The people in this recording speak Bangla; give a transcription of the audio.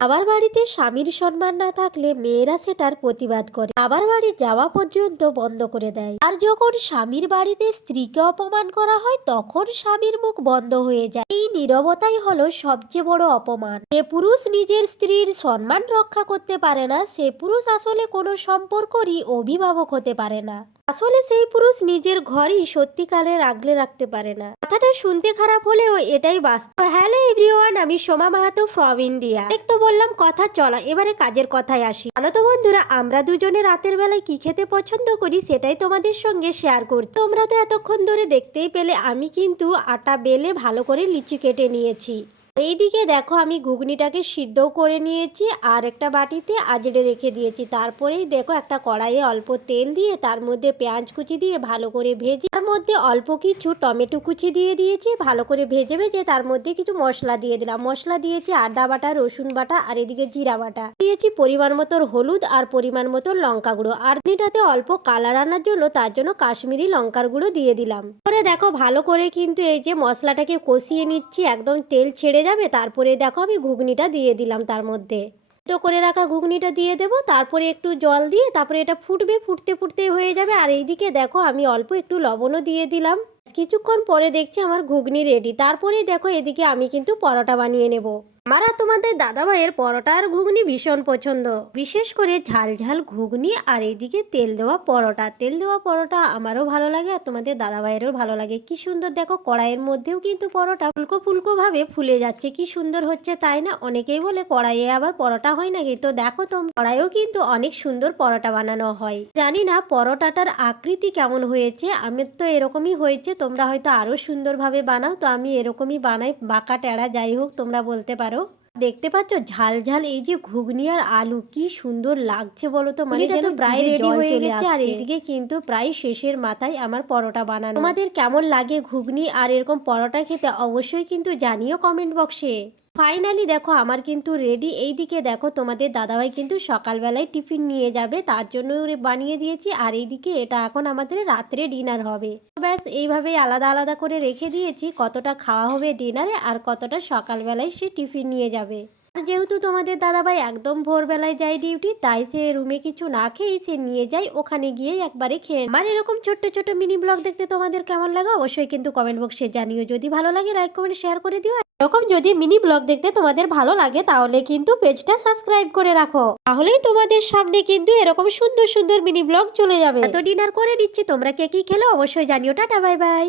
আবার বাড়িতে স্বামীর সম্মান না থাকলে মেয়েরা সেটার প্রতিবাদ করে। আবার বাড়ি যাওয়া পর্যন্ত বন্ধ করে দেয়। আর যখন স্বামীর বাড়িতে স্ত্রীকে অপমান করা হয়, তখন স্বামীর মুখ বন্ধ হয়ে যায়। এই নীরবতাই হলো সবচেয়ে বড় অপমান। যে পুরুষ নিজের স্ত্রীর সম্মান রক্ষা করতে পারে না, সে পুরুষ আসলে কোনো সম্পর্করই অভিভাবক হতে পারে না। আসলে সেই পুরুষ নিজের ঘরই সত্যিকারের আগলে রাখতে পারে না। কথাটা শুনতে খারাপ হলেও এটাই বাস্তব। হ্যালো এভরিওয়ান, আমি সোমা মাহাতো ফ্রম ইন্ডিয়া এক তো বললাম, কথা চলা, এবারে কাজের কথায় আসি। জানো তো বন্ধুরা, আমরা দুজনে রাতের বেলায় কি খেতে পছন্দ করি সেটাই তোমাদের সঙ্গে শেয়ার করছি। তোমরা তো এতক্ষণ ধরে দেখতেই পেলে, আমি কিন্তু আটা বেলে ভালো করে লিচি কেটে নিয়েছি। এইদিকে দেখো আমি ঘুগনিটাকে সিদ্ধও করে নিয়েছি আর একটা বাটিতে আজড়ে রেখে দিয়েছি। তারপরেই দেখো একটা কড়াইয়ে অল্প তেল দিয়ে তার মধ্যে পেঁয়াজ কুচি দিয়ে ভালো করে ভেজে তার মধ্যে অল্প কিছু টমেটো কুচি দিয়ে দিয়েছি। ভালো করে ভেজে ভেজে তার মধ্যে কিছু মশলা দিয়ে দিলাম। মশলা দিয়েছি আদা বাটা, রসুন বাটা আর এদিকে জিরা বাটা। দিয়েছি পরিমাণ মতো হলুদ আর পরিমাণ মতো লঙ্কা গুঁড়ো। আর এটাতে অল্প কালার আনার জন্য তার জন্য কাশ্মীরি লঙ্কার গুঁড়ো দিয়ে দিলাম। পরে দেখো ভালো করে কিন্তু এই যে মশলাটাকে কষিয়ে নিচ্ছি, একদম তেল ছেড়ে যাবে, তারপরে দেখো আমি ঘুগনিটা দিয়ে দিলাম তার মধ্যে। তো করে রাখা ঘুগনিটা দিয়ে দেব, তারপরে একটু জল দিয়ে তারপরে এটা ফুটবে, ফুটতে ফুটতে হয়ে যাবে। আর এইদিকে দেখো আমি অল্প একটু লবণও দিয়ে দিলাম। কিছুক্ষণ পরে দেখছি আমার ঘুগনি রেডি তারপরে দেখো এদিকে আমি কিন্তু পরোটা বানিয়ে নেব। আমার তোমাদের দাদাভাইয়ের পরোটা আর ঘুগনি ভীষণ পছন্দ। বিশেষ করে ঝাল ঝাল ঘুগনি আর এইদিকে তেল দেওয়া পরোটা। তেল দেওয়া পরোটা আমারও ভালো লাগে আর তোমাদের দাদাভাইয়েরও ভালো লাগে। কি সুন্দর দেখো, কড়াইয়ের মধ্যেও কিন্তু পরোটা ফুলকো ফুলকো ভাবে ফুলে যাচ্ছে। কি সুন্দর হচ্ছে তাই না? অনেকেই বলে কড়াইয়ে আবার পরোটা হয় নাকি? তো দেখো তো কড়াইও কিন্তু অনেক সুন্দর পরোটা বানানো হয়। জানি না পরোটাটার আকৃতি কেমন হয়েছে, আমার তো এরকমই হয়েছে, তোমরা হয়তো আরও সুন্দরভাবে বানাও। তো আমি এরকমই বানাই, বাঁকা টেড়া যাই হোক, তোমরা বলতে পারো। দেখতে পাচ্ছ? ঝাল ঝাল এই যে ঘুগনি আর আলু কি সুন্দর লাগছে বলো তো মানে যেন প্রায় রেডি হয়ে গেছে আর এইদিকে কিন্তু প্রায় শেষের মাথায় আমার পরোটা বানানো। তোমাদের কেমন লাগে ঘুগনি আর এরকম পরোটা খেতে? অবশ্যই কিন্তু জানিও কমেন্ট বক্সে ফাইনালি দেখো, আমার কিন্তু রেডি এই দিকে দেখো, তোমাদের দাদাভাই কিন্তু সকালবেলায় টিফিন নিয়ে যাবে, তার জন্য বানিয়ে দিয়েছি। আর এইদিকে এটা এখন আমাদের রাত্রে ডিনার হবে। ব্যাস, এইভাবেই আলাদা আলাদা করে রেখে দিয়েছি, কতটা খাওয়া হবে ডিনারে আর কতটা সকালবেলায় সে টিফিন নিয়ে যাবে। আর যেহেতু তোমাদের দাদাভাই একদম ভোরবেলায় যায় ডিউটি তাই সে রুমে কিছু না খেয়েই সে নিয়ে যায়, ওখানে গিয়েই একবারে খেয়ে। আমার এরকম ছোট্ট ছোট্ট মিনি ব্লগ দেখতে তোমাদের কেমন লাগে, অবশ্যই কিন্তু কমেন্ট বক্সে জানিও। যদি ভালো লাগে লাইক কমেন্ট শেয়ার করে দিও। এরকম যদি মিনি ব্লগ দেখতে তোমাদের ভালো লাগে, তাহলে কিন্তু পেজটা সাবস্ক্রাইব করে রাখো। তাহলেই তোমাদের সামনে কিন্তু এরকম সুন্দর সুন্দর মিনি ব্লগ চলে যাবে। তো ডিনার করে নিচ্ছি, তোমরা কে কি খেলো অবশ্যই জানিও। Tata, bye bye.